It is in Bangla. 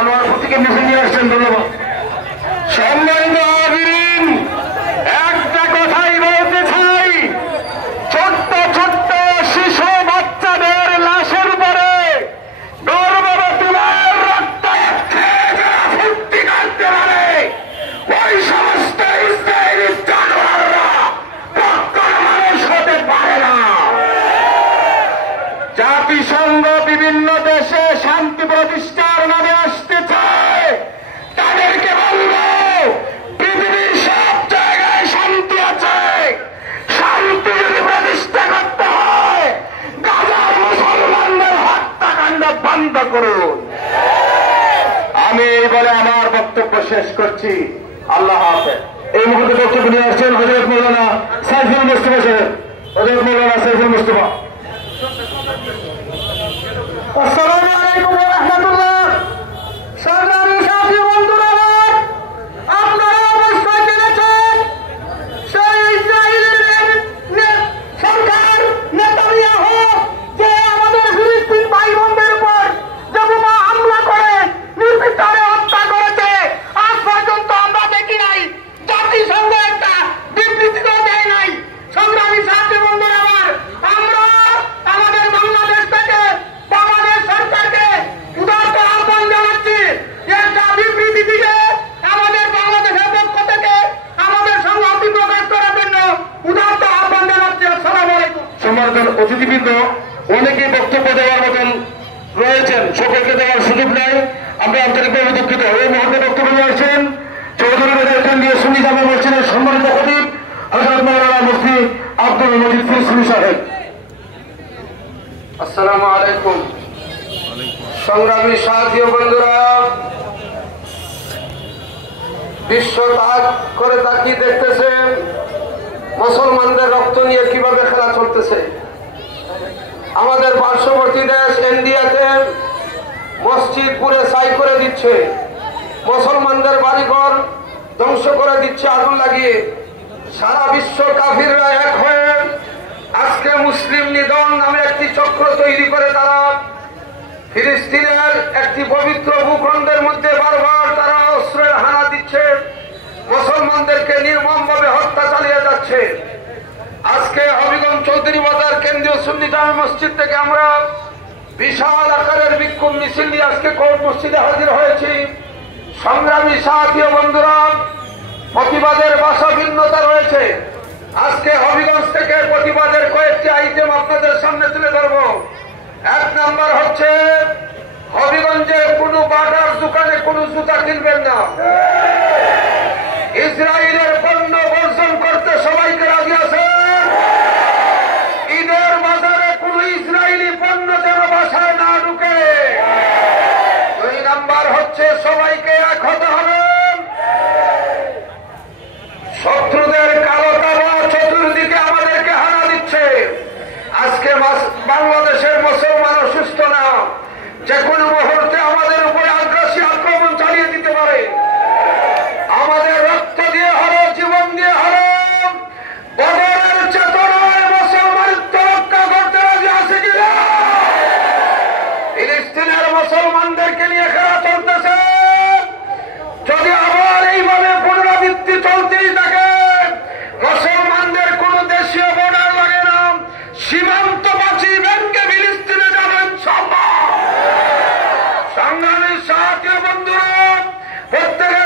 আনোয়ার প্রতীকে মিছিল নিয়ে আসছেন। ধন্যবাদ। সম্মানিত হাজিরিন, একটা কথাই বলতে চাই, ছোট্ট ছোট্ট শিশু বাচ্চাদের লাশের উপরে গর্ভবতী মায়ের রক্ত ফুর্তি করতে পারে, ওই সমস্ত ইসরায়েলি জানোয়াররা কখনো মানুষ হতে পারে না। জাতিসংঘ বিভিন্ন দেশে শান্তি প্রতিষ্ঠার নামে আসতে চায়, তাদেরকে বলবো পৃথিবীর সব জায়গায় শান্তি আছে, শান্তি যদি প্রতিষ্ঠা করতে হয় গাজার মুসলমানদের হত্যাকাণ্ড বন্ধ করুন। আমি এই বলে আমার বক্তব্য শেষ করছি। আল্লাহ হাফেজ। এই মুহূর্তে বক্তব্য নিয়ে আসছেন হযরত মৌলানা সাইফুল মুস্তাফা সাহেব। হযরত মৌলানা সাইফুল মুস্তাফা। আসসালামু আলাইকুম ওয়া রাহমাতুল্লাহ। সংগ্রামী সাথী বন্ধুরা, আপনারা অবশ্যই জেনেছেন সেই ইসরায়েলের সরকার নেতানিয়াহু যে আমাদের ফিলিস্তিন ভাই বোনদের উপর যে বোমা হামলা করে নির্বিচারে হত্যা করেছে, আজ পর্যন্ত আমরা দেখি নাই, জাতিসংঘ একটা বিবৃতিও দেয় নাই। সংগ্রামী সাথী বন্ধুরা, আমরা আমাদের বাংলাদেশ থেকে বাংলাদেশ সরকারকে উদাত্ত আহ্বান জানাচ্ছি, একটা বিবৃতি দিয়ে আমাদের বাংলাদেশের পক্ষ থেকে আমাদের সংহতি প্রকাশ করার জন্য উদাত্ত আহ্বান জানাচ্ছি। আসসালামু আলাইকুম। সম্মানিত অতিথিবৃন্দ, অনেকেই বক্তব্য দেওয়ার মতন রয়েছেন, সকলকে দেওয়ার সুযোগ নেই, আমরা আন্তরিকভাবে দুঃখিত। এই মুহূর্তে বক্তব্য নিয়ে আসছেন চৌধুরী বাজার কেন্দ্রীয় সুন্নি জামে মসজিদের সম্মানিত খতিব হযরত মাওলানা মুফতি আব্দুল মজিদ ফিরসুনি সাহেব। আসসালামু আলাইকুম। সংগ্রামী সাথী ও বন্ধুরা, বিশ্ব তাক করে তাকিয়ে দেখতেছেন মুসলমানদের রক্ত নিয়ে কিভাবে খেলা চলতেছে। আমাদের পার্শ্ববর্তী দেশ ইন্ডিয়াতে মসজিদ পুরে ছাই করে দিচ্ছে, মুসলমানদের বাড়িঘর ধ্বংস করে দিচ্ছে আগুন লাগিয়ে। সারা বিশ্ব কাফিররা এক হয়ে আজকে মুসলিম নিধন নামে একটি চক্র তৈরি করে তারা ফিলিস্তিনের একটি পবিত্র ভূখণ্ডের মধ্যে বারবার তারা অস্ত্রের হানা দিচ্ছে, মুসলমানদেরকে নির্মমভাবে হত্যা চালিয়ে যাচ্ছে। আজকে হবিগঞ্জ চৌধুরী বাজার কেন্দ্রীয় সুন্নি জামে মসজিদ থেকে আমরা বিশাল আকারের বিক্ষোভ মিছিল নিয়ে আজকে কোর্ট মসজিদে হাজির হয়েছি। সংগ্রামী সাথী ও বন্ধুরা, প্রতিবাদের ভাষা ভিন্নতা রয়েছে। আজকে হবিগঞ্জ থেকে প্রতিবাদের কয়েকটি আইটেম আপনাদের সামনে তুলে ধরব। এক নাম্বার হচ্ছে, হবিগঞ্জে কোনো বাটার দোকানে কোনো জুতা কিনবেন না। ইসরায়েলের পণ্য বর্জন করতে সবাইকে রাজি আছে। ঈদের বাজারে কোন ইসরায়েলি পণ্য যেন বাসায় না ঢুকে। দুই নাম্বার হচ্ছে, সবাইকে এক হতে হবে। শত্রুদের কালো তারা চতুর্দিকে আমাদেরকে হানা দিচ্ছে। আজকে বাংলাদেশের মুসলমান অসুস্থ না, যে কোনো মুহূর্তে আমাদের উপরে আগ্রাসী আক্রমণ চালিয়ে দিতে পারে। আমাদের রক্ত দিয়ে হলো, জীবন দিয়ে হলো, বদরের চেতনায় মুসলমানিত্ব রক্ষা করতে রাজি আছে কিনা? ফিলিস্তিনের মুসলমানদেরকে নিয়ে খেলা চলতেছে। যদি আবার এইভাবে পুনরাবৃত্তি চলতেই থাকে, মুসলমানদের কোন দেশীয় বর্ডার লাগে না, সীমান্ত বাঁচি ব্যাংকে ফিলিস্তিনে যাবেন ইনশাআল্লাহ। সংগ্রামী সাথী বন্ধুরা, প্রত্যেকে